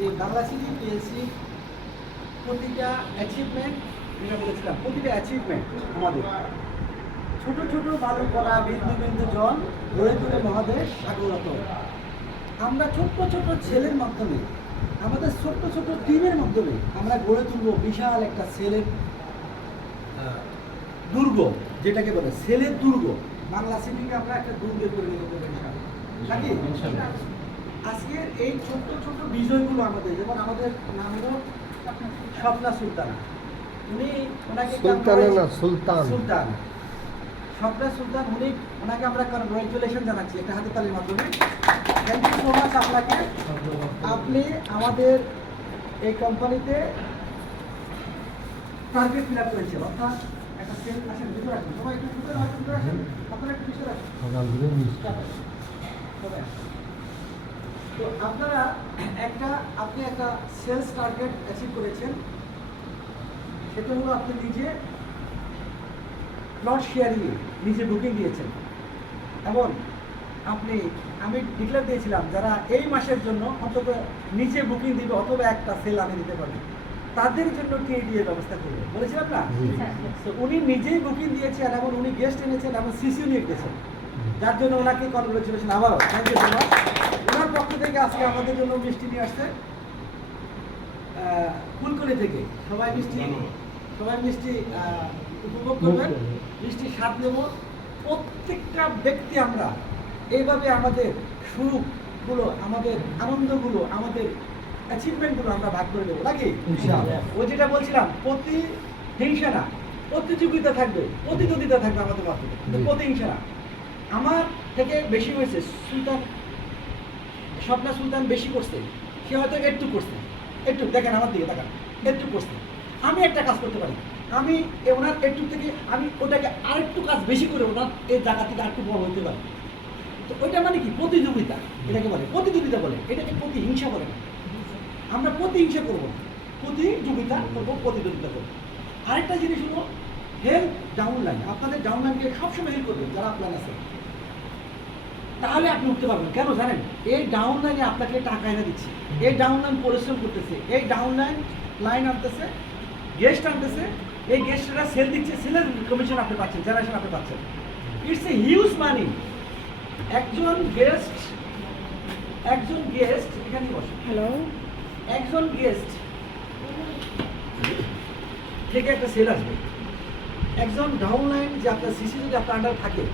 যে Bangla city PLC প্রতিটা achievement যেটা বলেছিলাম, প্রতিটা অ্যাচিভমেন্ট আমাদের। ছোট ছোট বালু করা বিন্দু বিন্দু জল গড়ে তুলে মহাদেশ সাগরত আমরা ছোট্ট ছোট্ট ছেলের মাধ্যমে, আমাদের ছোট্ট ছোট্ট টিমের মাধ্যমে আমরা গড়ে তুলব বিশাল একটা ছেলের দুর্গ, যেটাকে বলে ছেলের দুর্গ। বাংলা সিটিকে আমরা একটা দুর্গে পরিণত ইনশাআল্লাহ। নাকি? আজকের এই ছোট্ট ছোট্ট বিষয়গুলো আমাদের যেমন আমাদের নাম হলো স্বপ্না সুলতানা। উনি ওনাকে সুলতানা না সুলতান। সুলতান। স্বপ্না সুলতান উনি ওনাকে আমরা কনগ্রাচুলেশন জানাচ্ছি একটা হাতে তালির মাধ্যমে। থ্যাংক ইউ সো মাচ আপনাকে। আপনি আমাদের এই কোম্পানিতে টার্গেট ফিল আপ করেছেন। অর্থাৎ একটা সেল আসেন ভিতরে আসেন। সবাই একটু ভিতরে আসেন ভিতরে আসেন। আপনারা একটু ভিতরে আসেন। সবাই আসেন। তো আপনারা একটা আপনি একটা সেলস টার্গেট অ্যাচিভ করেছেন সেটা হলো আপনি নিজে প্লট শেয়ারিংয়ে নিজে বুকিং দিয়েছেন। এবং আপনি আমি ডিক্লেয়ার দিয়েছিলাম যারা এই মাসের জন্য অন্তত নিজে বুকিং দিবে অথবা একটা সেল আমি দিতে পারবে তাদের জন্য টিএডি এর ব্যবস্থা করবে। বলেছিলাম না? তো উনি নিজেই বুকিং দিয়েছেন এবং উনি গেস্ট এনেছেন এবং সিসিও নিয়ে গেছেন। যার জন্য ওনাকে কনগ্রেচুলেশন আবারও। থ্যাংক ইউ সো মাচ পক্ষ থেকে আজকে আমাদের জন্য মিষ্টি নিয়ে আসছে ফুলকলি থেকে। সবাই মিষ্টি সবাই মিষ্টি উপভোগ করবেন। মিষ্টি স্বাদ নেব। প্রত্যেকটা ব্যক্তি আমরা এইভাবে আমাদের সুখগুলো আমাদের আনন্দগুলো আমাদের অ্যাচিভমেন্টগুলো আমরা ভাগ করে নেব নাকি? ও যেটা বলছিলাম প্রতি হিংসা না প্রতিযোগিতা থাকবে প্রতিদ্বন্দ্বিতা থাকবে আমাদের মধ্যে প্রতিহিংসা না আমার থেকে বেশি হয়েছে সুলতান স্বপ্না সুলতান বেশি করছে, সে হয়তো একটু করছে। একটু, দেখেন আমার দিকে তাকান, একটু করছে। আমি একটা কাজ করতে পারি। আমি ওনার একটু থেকে আমি ওটাকে আরেকটু কাজ বেশি করে ওনার এই জায়গা থেকে আরেকটু বড় হতে পারি। তো ওইটা মানে কি? প্রতিযোগিতা, এটাকে বলে। প্রতিযোগিতা বলে। এটাকে প্রতিহিংসা বলে। আমরা প্রতিহিংসা করব। প্রতিযোগিতা করব প্রতিযোগিতা করব। আরেকটা জিনিস হলো হেল্প ডাউনলাইন আপনাদের ডাউনলাইনকে সবসময় হেল্প করবেন, যারা আপনার আছে তাহলে আপনি উঠতে পারবেন। কেন জানেন? এই ডাউনলাইনে আপনাকে টাকা এনে দিচ্ছে। এই ডাউন লাইন পরিশ্রম করতেছে। এই ডাউনলাইন লাইন আনতেছে গেস্ট আনতেছে এই গেস্টরা সেল দিচ্ছে সেলের কমিশন আপনি পাচ্ছেন জেনারেশন আপনি পাচ্ছেন। ইটস এ হিউজ মানি একজন গেস্ট একজন গেস্ট এখানে বসে। হ্যালো একজন গেস্ট থেকে একটা সেল আসবে। একজন ডাউনলাইন যে আপনার সিসি যদি আপনার আন্ডার থাকে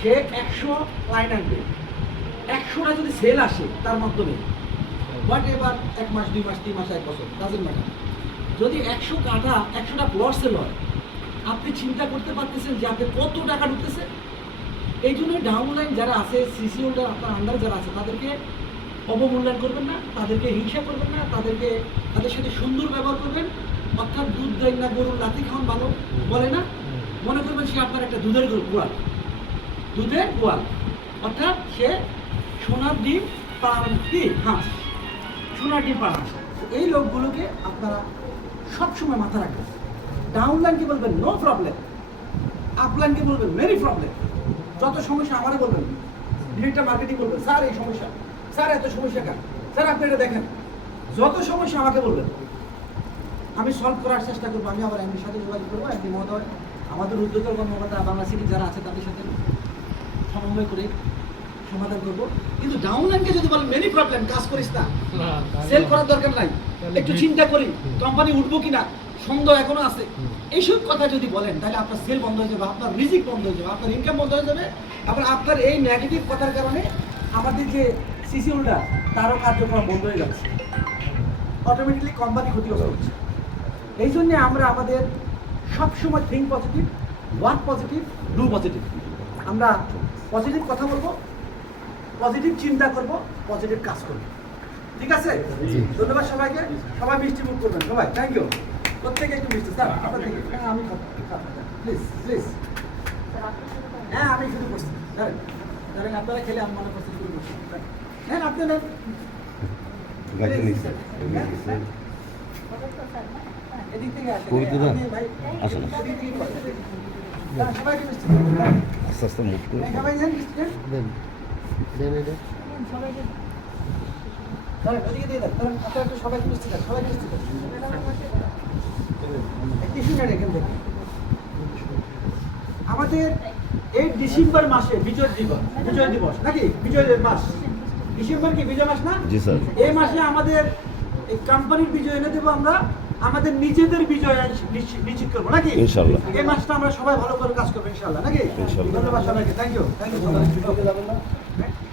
সে একশো লাইন আনবে। একশোটা যদি সেল আসে, তার মাধ্যমে। হোয়াট এবার এক মাস, দুই মাস, তিন মাস, এক বছর ডাজেন্ট ম্যাটার যদি একশো কাঠা, একশোটা প্লট সেল হয়, আপনি চিন্তা করতে পারতেছেন যে আপনি কত টাকা ঢুকতেছে? এই জন্য ডাউনলাইন যারা আছে সিসি হোল্ডার আপনার আন্ডার যারা আছে, তাদেরকে অবমূল্যায়ন করবেন না, তাদেরকে হিংসা করবেন না, তাদেরকে, তাদের সাথে সুন্দর ব্যবহার করবেন। অর্থাৎ দুধ দেয় না, গরুর লাথি খাওয়ান ভালো বলে না? মনে করবেন সে আপনার একটা দুধের গরু দুধের গোয়াল। অর্থাৎ সে সোনার ডিম কি হাঁস। সোনার ডিম হাঁস। এই লোকগুলোকে আপনারা সবসময় মাথা রাখবেন। ডাউনলাইনকে বলবেন নো প্রবলেম আপলাইনকে বলবেন মেনি প্রবলেম যত সমস্যা আমারে বলবেন ডিরেক্টর মার্কেটিং বলবেন, স্যার, এই সমস্যা। স্যার, এত সমস্যা কেন? স্যার, আপনি এটা দেখেন। যত সমস্যা আমাকে বলবেন, আমি সলভ করার চেষ্টা করব। আমি আবার এমনির সাথে যোগাযোগ করব, এমনি মহোদয়, আমাদের উদ্যোগের কর্মকর্তা, বাংলা সিটি যারা আছে, তাদের সাথে সমন্বয় করে সমাধান করব। কিন্তু ডাউনলাইনকে যদি বলেন মেনি প্রবলেম কাজ করিস না। সেল করার দরকার নাই। একটু চিন্তা করি কোম্পানি উঠবো কিনা? সন্দেহ এখনও আছে। এইসব কথা যদি বলেন তাহলে আপনার সেল বন্ধ হয়ে যাবে আপনার রিজিক বন্ধ হয়ে যাবে আপনার ইনকাম বন্ধ হয়ে যাবে। আবার আপনার এই নেগেটিভ কথার কারণে আমাদের যে সিসি হোল্ডার তারও কার্যক্রম বন্ধ হয়ে যাচ্ছে। অটোমেটিকলি কোম্পানি ক্ষতিগ্রস্ত হচ্ছে। এই জন্য আমরা আমাদের সবসময় think positive work positive do positive আমরা পজিটিভ কথা বলব পজিটিভ চিন্তা করব পজিটিভ কাজ করব। ঠিক আছে? ধন্যবাদ সবাইকে। সবাই মিষ্টি মুখ করবেন। সবাই থ্যাংক ইউ প্রত্যেকে একটু মিষ্টি স্যার আপনার থেকে হ্যাঁ আমি প্লিজ প্লিজ হ্যাঁ আমি শুরু করছি ধরেন ধরেন আপনারা খেলে আমি মনে করছি শুরু করছি হ্যাঁ আপনি নেন। গাড়িটা Please, এদিক থেকে আসেন। ভাই আসুন। আস্তে আস্তে করে। দেন দেন এটা আমাদের এই ডিসেম্বর মাসে বিজয় দিবস বিজয় দিবস নাকি? বিজয় মাস। ডিসেম্বর কি বিজয় মাস না? জি স্যার। এই মাসে আমাদের এই কোম্পানির বিজয় এনে দেবো আমরা। আমাদের নিজেদের বিজয় নিশ্চিত করব নাকি ইনশাল্লাহ। এই মাসটা আমরা সবাই ভালো করে কাজ করব ইনশাল্লাহ নাকি। ধন্যবাদ সবাইকে থ্যাংক ইউ থ্যাংক ইউ সবাই